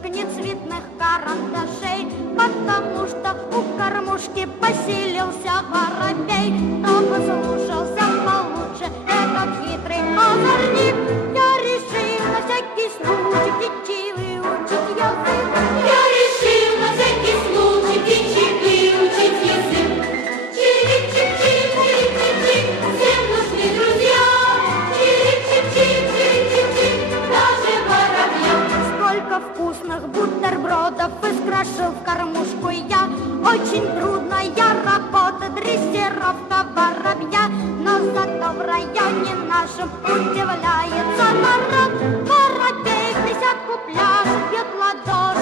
игрушек, ни цветных карандашей, потому что у кормушки поселился воробей. Но послушался получше этот хитрый озорник, я решил на всякий случай птичий выучить язык. Я решил на всякий случай птичий выучить язык. Чирик-чик-чик, чирик-чик-чик, всем нужны друзья. Чирик-чик-чик, чирик-чик-чик, даже воробьям. Сколько вкусных бутербродов искрошил в кормушку я. Очень трудная работа, дрессировка воробья, но зато в районе нашем удивляется народ. Воробей присядку пляшет, бьет в ладоши